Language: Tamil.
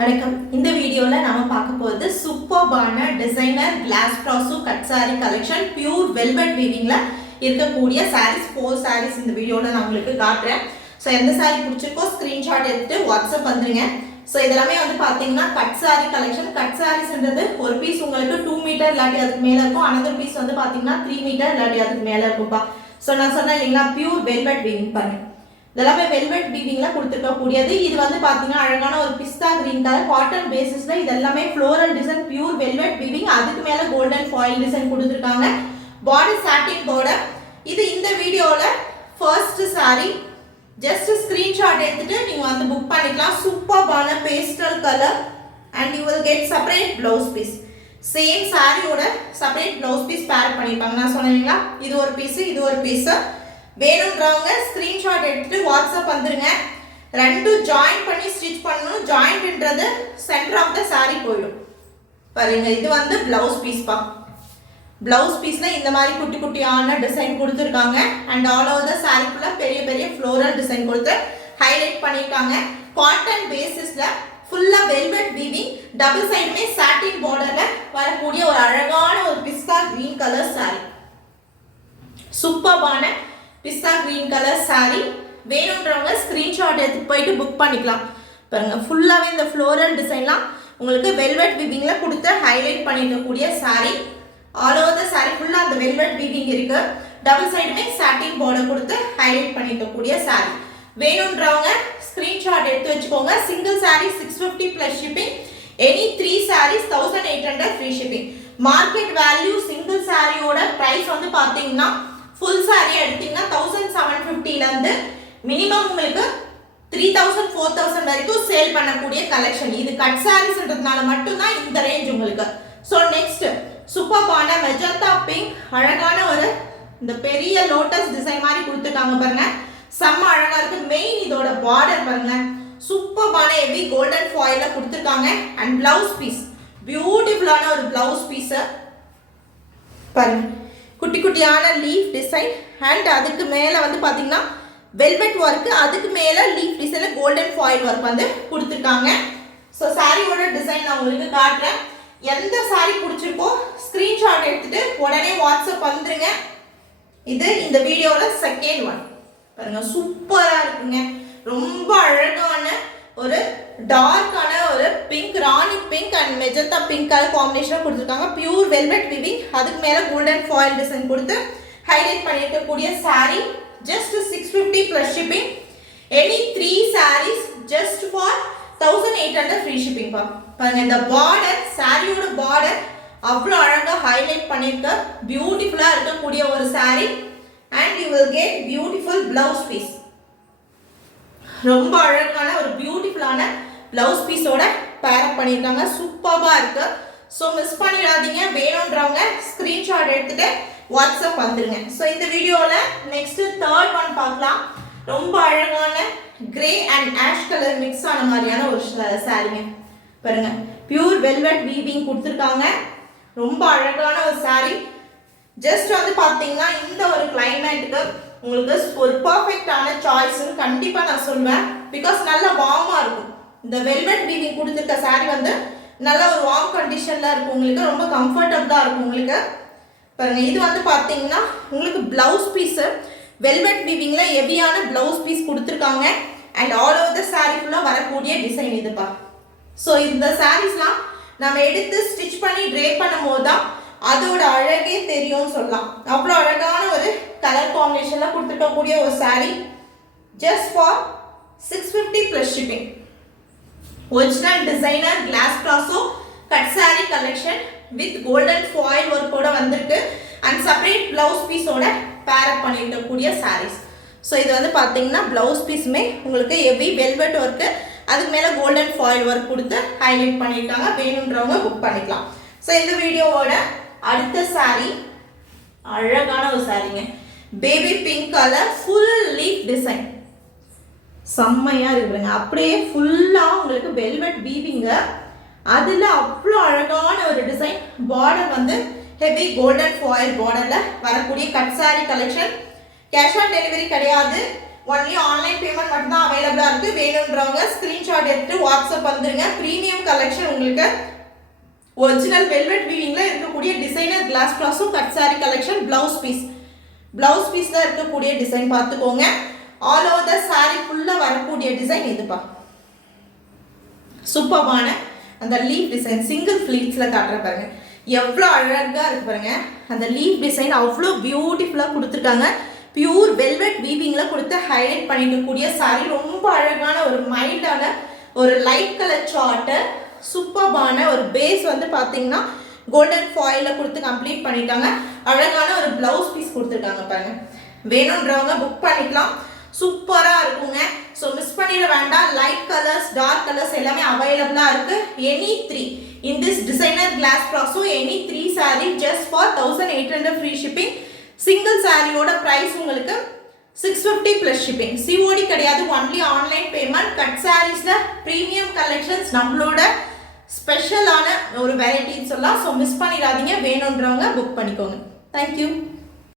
வணக்கம். இந்த வீடியோல நாம பார்க்க போறது சூப்பர்பான designer glass brasso cut sari collection pure velvet வீவிங்ல இருக்கக்கூடிய சாரீஸ் 4 சாரீஸ் இந்த வீடியோல நான் உங்களுக்கு காட்டுறேன். ஸோ எந்த சாரி பிடிச்சிருக்கோ ஸ்கிரீன்ஷாட் எடுத்து வாட்ஸ்அப் வந்துருங்க. ஸோ இதெல்லாமே பார்த்தீங்கன்னா கட் சாரி கலெக்ஷன். கட் சாரீஸ்ன்றது ஒரு பீஸ் உங்களுக்கு 2 மீட்டர் இல்லாட்டி அதுக்கு மேலே இருக்கும். அனதர் பீஸ் பார்த்தீங்கன்னா 3 மீட்டர் இல்லாட்டி அதுக்கு மேலே இருக்கும்ப்பா. ஸோ நான் சொன்னேன் இல்லைங்களா, பியூர் வெல்வெட் வீவிங் பாருங்க. இதெல்லாமே வெல்வெட் வீவிங்ல கொடுத்துருக்கக்கூடியது. இது பார்த்தீங்கன்னா அழகான ஒரு பிஸ்தா கிரீன் கலர் காட்டன் பேசிஸ்ல இது எல்லாமே floral design pure velvet weaving. அதுக்கு மேல கோல்டன் ஃபாயில் டிசைன் கொடுத்துருக்காங்க. பார்டர் சாட்டின் பார்டர். இது இந்த வீடியோல ஃபர்ஸ்ட் சாரி. ஜஸ்ட் ஸ்கிரீன்ஷாட் எடுத்துட்டு நீங்க புக் பண்ணிக்கலாம். சூப்பர்பான pastel colour and you will get separate blouse piece. Same சாரியோட செப்பரேட் ப்ளவுஸ் பீஸ் பேர் பண்ணிருப்பாங்க. நான் சொன்னீங்களா, இது ஒரு பீஸ் இது ஒரு பீஸ். வேணும்ன்றவங்க ஸ்கிரீன்ஷாட் எடுத்துட்டு வாட்ஸ்அப் வந்துருங்க. ரெண்டும் ஜாயின் பண்ணி ஸ்டிச் பண்ணணும். ஜாயின்ட்ன்றது சென்டர் ஆஃப் த சாரி போயிடும் பாருங்க. இது பிளவுஸ் பீஸ் பா. பிளவுஸ் பீஸ்ல இந்த மாதிரி குட்டி குட்டியான டிசைன் கொடுத்துருக்காங்க. அண்ட் ஆல் ஓவர் த சாரிக்குள்ள பெரிய பெரிய ஃப்ளோரல் டிசைன் கொடுத்து ஹைலைட் பண்ணிருக்காங்க. காட்டன் பேசிஸ்ல ஃபுல்லா வெல்வெட் வீவிங், டபுள் சைடுமே சாட்டின் பார்டர்ல வரக்கூடிய ஒரு அழகான ஒரு பிஸ்தா கிரீன் கலர் சாரி. சூப்பர்பான பிஸ்தா கிரீன் கலர் சாரி. வேணுன்றவங்க ஸ்கிரீன்ஷாட் எடுத்து போயிட்டு புக் பண்ணிக்கலாம். பாருங்க, ஃபுல்லாவே இந்த ஃப்ளோரல் டிசைன்லாம் உங்களுக்கு வெல்வெட் வீவிங்ல கொடுத்து ஹைலைட் பண்ணிருக்கக்கூடிய sari. All over the sari ஃபுல்லா அந்த வெல்வெட் வீவிங் இருக்கு. டபுள் சைடுமே சாட்டின் பார்டர் கொடுத்து ஹைலைட் பண்ணிருக்கக்கூடிய சாரி. வேணுன்றவங்க ஸ்கிரீன்ஷாட் எடுத்து வச்சுக்கோங்க. Single sari 650 plus shipping. Any 3 sarees 1800 free shipping. Market value single சாரியோட பிரைஸ் பாத்தீங்கன்னா ஃபுல் சாரி எடுத்தீங்கன்னா 1750 இருந்து மினிமம் உங்களுக்கு 3000 4000 வரைக்கும் சேல் பண்ணக்கூடிய கலெக்ஷன். இது கட் சாரீஸ்ன்றதுனால மட்டும்தான் இந்த ரேஞ்ச் உங்களுக்கு. ஸோ நெக்ஸ்ட் சூப்பர்பான மெஜந்தா பிங்க். அழகான ஒரு இந்த பெரிய லோட்டஸ் டிசைன் மாதிரி கொடுத்துருக்காங்க பாருங்க. செம்ம அழகா இருக்கு. மெயின் இதோட பார்டர் பாருங்க. சூப்பர்பான ஹெவி கோல்டன் ஃபாயில்ல கொடுத்துருக்காங்க. அண்ட் பிளவுஸ் பீஸ் பியூட்டிஃபுல்லான ஒரு பிளவுஸ் பீஸ் பாருங்க. குட்டி குட்டியான லீஃப் டிசைன் அண்ட் அதுக்கு மேலே பார்த்தீங்கன்னா வெல்வெட் ஒர்க். அதுக்கு மேலே லீஃப் டிசைனில் கோல்டன் ஃபாயில் ஒர்க் கொடுத்துருக்காங்க. ஸோ சாரியோட டிசைன் நான் உங்களுக்கு காட்டுறேன். எந்த சாரி பிடிச்சிருக்கோ ஸ்க்ரீன்ஷாட் எடுத்துட்டு உடனே வாட்ஸ்அப் வந்துருங்க. இது இந்த வீடியோவில் செகண்ட் ஒன் பாருங்க. சூப்பராக இருக்குங்க. ரொம்ப அழகான ஒரு டார்க்கான ஒரு pink, rani pink and magenta pink colour காம்பினேஷனாக கொடுத்துருக்காங்க. Pure velvet weaving. அதுக்கு மேலே கோல்டன் ஃபாயில் டிசைன் கொடுத்து ஹைலைட் பண்ணியிருக்கக்கூடிய sari. Just 650 plus shipping. Any 3 sarees just for 1800 free shipping பா. பாருங்க, இந்த பார்டர் சாரியோட பார்டர் அவ்வளோ அழகாக ஹைலைட் பண்ணியிருக்க பியூட்டிஃபுல்லாக இருக்கக்கூடிய ஒரு sari. And you will get beautiful blouse piece. ரொம்ப அழகான ஒரு பியூட்டிஃபுல்லான பிளவுஸ் பீஸோட பேரப் பண்ணியிருக்காங்க. சூப்பராக இருக்கு. ஸோ மிஸ் பண்ணிடாதீங்க. வேணுன்றவங்க ஸ்க்ரீன்ஷாட் எடுத்துட்டு வாட்ஸ்அப் வந்துருங்க. ஸோ இந்த வீடியோவில் நெக்ஸ்ட் தேர்ட் ஒன் பார்க்கலாம். ரொம்ப அழகான grey and ash colour mix ஆன மாதிரியான ஒரு சாரீங்க பாருங்க. பியூர் வெல்வெட் வீவிங் கொடுத்துருக்காங்க. ரொம்ப அழகான ஒரு சாரி. ஜஸ்ட் பார்த்தீங்கன்னா இந்த ஒரு கிளைமேட்டுக்கு உங்களுக்கு ஒரு பர்ஃபெக்டான சாய்ஸ்ன்னு கண்டிப்பாக நான் சொல்வேன். பிகாஸ் நல்லா வார்மாக இருக்கும். இந்த வெல்வெட் வீவிங் கொடுத்துருக்க சாரி நல்ல ஒரு வார்ம் கண்டிஷனில் இருக்கும். உங்களுக்கு ரொம்ப கம்ஃபர்டபுளாக இருக்கும் உங்களுக்கு பாருங்க. இது பார்த்தீங்கன்னா உங்களுக்கு பிளவுஸ் பீஸு வெல்வெட் வீவிங்கில் ஹெவியான பிளவுஸ் பீஸ் கொடுத்துருக்காங்க. And all over the sorry ஃபுல்லாக வரக்கூடிய டிசைன் இதுப்பா. ஸோ இந்த சாரீஸ்லாம் நம்ம எடுத்து ஸ்டிச் பண்ணி ட்ரே பண்ணும் போது தான் அதோட அழகே தெரியும்னு சொல்லலாம். அவ்வளோ அழகான ஒரு கலர் காம்பினேஷனில் கொடுத்துருக்கக்கூடிய ஒரு sari. Just for 650 plus shipping. Original designer glass brasso cut sari collection with golden foil ஒர்க்கோட வந்திருக்கு. அண்ட் செப்பரேட் பிளவுஸ் பீஸோட பேரப் பண்ணியிருக்கக்கூடிய சாரீஸ். ஸோ இது பார்த்தீங்கன்னா பிளவுஸ் பீஸுமே உங்களுக்கு ஹெவி வெல்வெட் ஒர்க்கு, அதுக்கு மேலே கோல்டன் ஃபாயில் ஒர்க் கொடுத்து ஹைலைட் பண்ணியிருக்காங்க. வேணுன்றவங்க புக் பண்ணிக்கலாம். ஸோ இந்த வீடியோவோட அடுத்த சாரி அழகான ஒரு சாரிங்க. Baby pink colour full leaf design செம்மையாக இருக்குங்க. அப்படியே ஃபுல்லாக உங்களுக்கு வெல்வெட் வீவிங்க. அதில் அவ்வளோ அழகான ஒரு design. Border heavy golden foil பார்டரில் வரக்கூடிய cut sari collection. Cash on delivery கிடையாது. ஒன்லி ஆன்லைன் பேமெண்ட் மட்டும் தான் அவைலபிளாக இருக்குது. வேணுன்றவங்க ஸ்க்ரீன்ஷாட் எடுத்து வாட்ஸ்அப் வந்துருங்க. ப்ரீமியம் கலெக்ஷன் உங்களுக்கு ஒரிஜினல் வெல்வெட் வீவிங்கில் இருக்கக்கூடிய டிசைனர் கிளாஸ் ப்ராஸும் cut sari collection. Blouse piece தான் இருக்கக்கூடிய டிசைன் பார்த்துக்கோங்க. ஆல் ஓவர் த சாரி ஃபுல்லாக வரக்கூடிய டிசைன் இதுப்பா. சூப்பர்பான அந்த லீஃப் டிசைன் சிங்கிள் ஃப்ளீட்ஸில் காட்டுற பாருங்க, எவ்வளோ அழகாக இருக்கு பாருங்க. அந்த லீஃப் டிசைன் அவ்வளோ பியூட்டிஃபுல்லாக கொடுத்துருக்காங்க. பியூர் வெல்வெட் வீவிங்கில் கொடுத்து ஹைலைட் பண்ணிக்கக்கூடிய சாரி. ரொம்ப அழகான ஒரு மைல்டான ஒரு லைட் கலர் சார்ட்டு. சூப்பர்பான ஒரு பேஸ் வந்து பார்த்தீங்கன்னா கோல்டன் ஃபாயிலில் கொடுத்து கம்ப்ளீட் பண்ணிட்டாங்க. அழகான ஒரு ப்ளவுஸ் பீஸ் கொடுத்துருக்காங்க பாருங்க. வேணுன்றவங்க புக் பண்ணிக்கலாம். சூப்பராக இருக்குங்க. ஸோ மிஸ் பண்ணிட வேண்டாம். லைட் கலர்ஸ் டார்க் கலர்ஸ் எல்லாமே அவைலபிளாக இருக்குது. Any 3 in this designer glass brasso any 3 sari just for 1800 free shipping. Single சாரியோட ப்ரைஸ் உங்களுக்கு 650 ப்ளஸ் ஷிப்பிங். சிஓடி கிடையாது, ஒன்லி ஆன்லைன் பேமெண்ட். கட் சாரீஸில் ப்ரீமியம் கலெக்ஷன்ஸ் நம்மளோட ஸ்பெஷலான ஒரு வெரைட்டின்னு சொல்லலாம். ஸோ மிஸ் பண்ணிடாதீங்க. வேணுன்றவங்க புக் பண்ணிக்கோங்க. தேங்க்யூ.